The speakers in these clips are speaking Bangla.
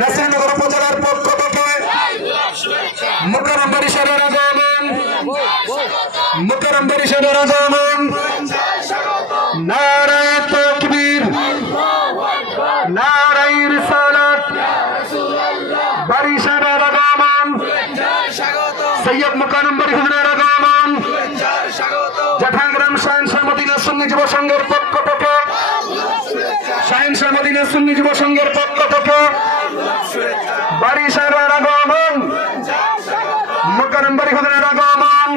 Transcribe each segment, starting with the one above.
নাসিরনগর উপজেলার পক্ষ থেকে মুকাররম পরিষদের আগমন, মুকাররম পরিষদের আগমন। নারায়ে তাকবীর, নারায়ে রিসালাত, পরিষদের আগমন, সৈয়দ মুকাররম পরিষদের আগমন। চট্টগ্রাম শাহিনশাহ মদিনা সুন্নি যুব সংঘের পক্ষ থেকে, শাহিনশাহ মদিনা সুন্নি যুব সংঘের পক্ষ থেকে পরিষদের আগমন, মুকাররম পরিষদের আগমন।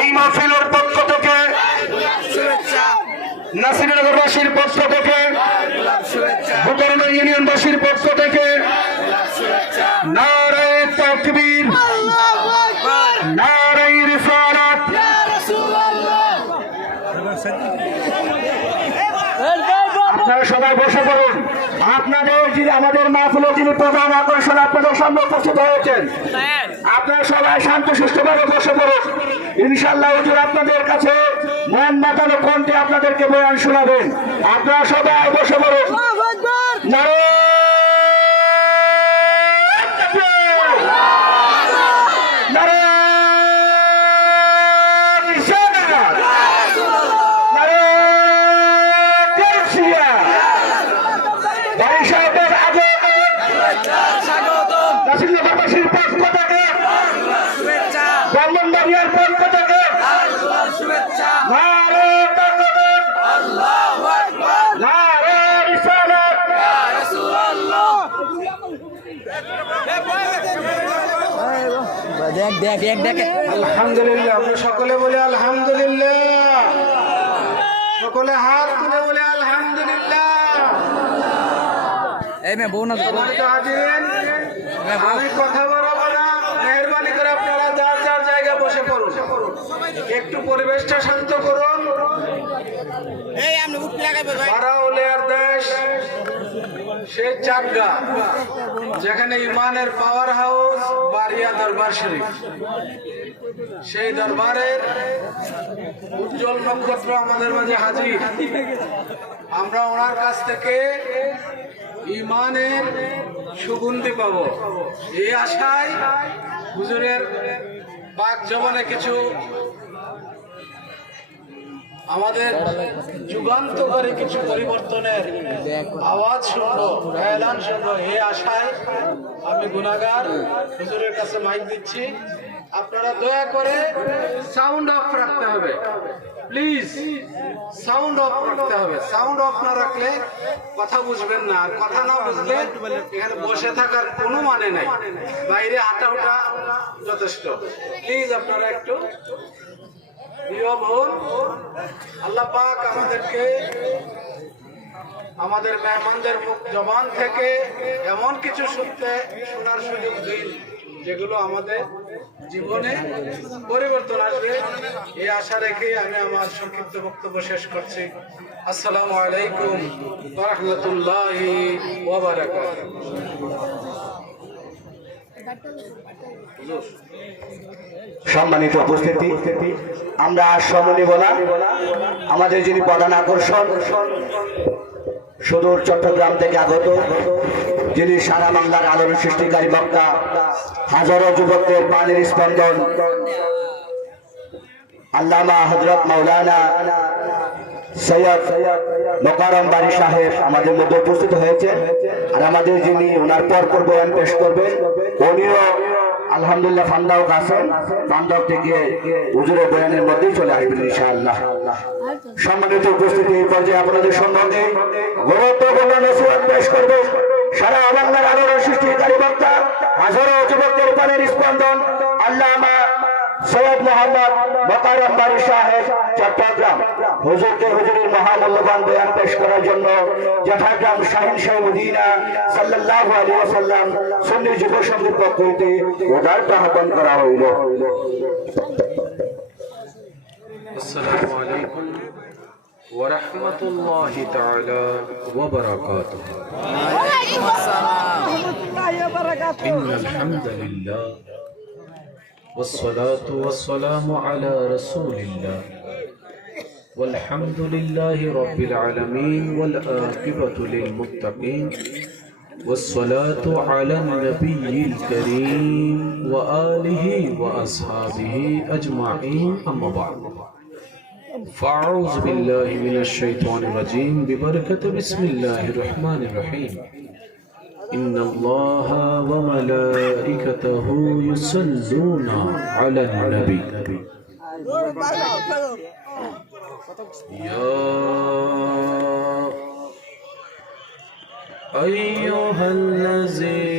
এই মাহফিলের পক্ষ থেকে, নাসিরনগরবাসীর পক্ষ থেকে, মুকাররম ইউনিয়নবাসীর পক্ষ থেকে নারায়ে তাকবীর, নারায়ে রিসালাত। আপনারা সবাই বসে পড়ুন। আপনাদের আমাদের মাহফিলের যিনি প্রধান আকর্ষণ আপনাদের সামনে উপস্থিত হয়েছেন, আপনারা সবাই শান্তশিষ্টভাবে বসে পড়ুন। ইনশাআল্লাহ হুজুর আপনাদের কাছে মন মাতানো কণ্ঠে আপনাদেরকে বয়ান শোনাবেন। আপনারা সবাই বসে পড়ুন। আলহামদুলিল্লাহ, আমরা সকলে বলি আলহামদুলিল্লাহ, সকলে হাত তুলে বলে আলহামদুলিল্লাহ। আমি কথা বলবো না, মেহরবানি করে আপনারা যার যার জায়গায় বসে পড়ুন, একটু পরিবেশটা শান্ত করুন। বারাউলিয়ার দেশ সেই চাকদা, যেখানে ইমানের পাওয়ার হাউস বারিয়া দরবার শরীফ, সেই দরবারের উজ্জ্বল নক্ষত্র আমাদের মাঝে হাজির। আমরা ওনার কাছ থেকে ইমানের সুগন্ধি পাবো এই আশায় হুজুরের পাক জবানে কিছু আমাদের যুগান্তকারী কিছু পরিবর্তনের আওয়াজ শুনবো, এলান শুনবো, এই আশায় আমি গুনাহগার হুজুরের কাছে মাইক দিচ্ছি। আপনারা দয়া করে সাউন্ড অফ রাখতে হবে, প্লিজ সাউন্ড অফ রাখতে হবে। সাউন্ড অফ না রাখলে কথা বুঝবেন না, আর কথা না বুঝলে এখানে বসে থাকার কোনো মানে নাই, বাইরে হাঁটা ওঠা যথেষ্ট। প্লিজ আপনারা একটু নীরব হন। আল্লাহ পাক আমাদেরকে আমাদের মেহমানদের মুখ জবান থেকে এমন কিছু শোনার সুযোগ দিন যেগুলো আমাদের জীবনে পরিবর্তন আসবে, এই আশা রেখে আমি আমার সংক্ষিপ্ত বক্তব্য শেষ করছি। আসসালামু আলাইকুম ওয়া রাহমাতুল্লাহি ওয়া বারাকাতুহু। সম্মানিত উপস্থিতি, আমরা আর সময় নেব না। আমাদের যিনি প্রধান আকর্ষণ, সুদূর চট্টগ্রাম থেকে আগত, যিনি সারা বাংলার আলোর সৃষ্টিকারী বক্তা, হাজারো যুবকদের প্রাণের স্পন্দন, আল্লামা হযরত মাওলানা সৈয়দ মুকাররম বারী সাহেব আমাদের মধ্যে উপস্থিত হয়েছে। আর আমাদের যিনি ওনার পর বয়ান পেশ করবেন, উনিও আলহামদুলিল্লাহ ফান্দাও আছেন, ফান্দাও থেকে হুজুরের বয়ানের মধ্যেই চলে আসবেন ইনশাআল্লাহ। সম্মানিত উপস্থিতি, এই পর্যায়ে আপনাদের সম্বন্ধে গুরুত্বপূর্ণ নসিহত পেশ করবে সারা বাংলার আলোর সৃষ্টিকারী বক্তা, হাজারো যুবকদের প্রাণের স্পন্দন, আল্লামা সৈয়দ মোহাম্মদ মুকাররম বারী সাহেব চট্টগ্রাম। হুজুরকে হুজুরের মহামূল্যবান বয়ান পেশ করার জন্য চট্টগ্রাম শাহিনশাহ মদিনা সাল্লাল্লাহু আলাইহি ওয়াসাল্লাম সুন্নি যুব সংঘের পক্ষ হইতে উদারতা আহ্বান করা হইল। আসসালামু আলাইকুম ورحمة الله تعالى وبركاته. إن الحمد لله والصلاة والسلام على رسول الله والحمد لله رب العالمين والعاقبة للمتقين والصلاة على النبي الكريم وآله وأصحابه أجمعين أما بعد فأعوذ بالله من الشيطان الرجيم ببركة بسم الله الرحمن الرحيم إن الله وملائكته يصلون على النبي يا أيها الذين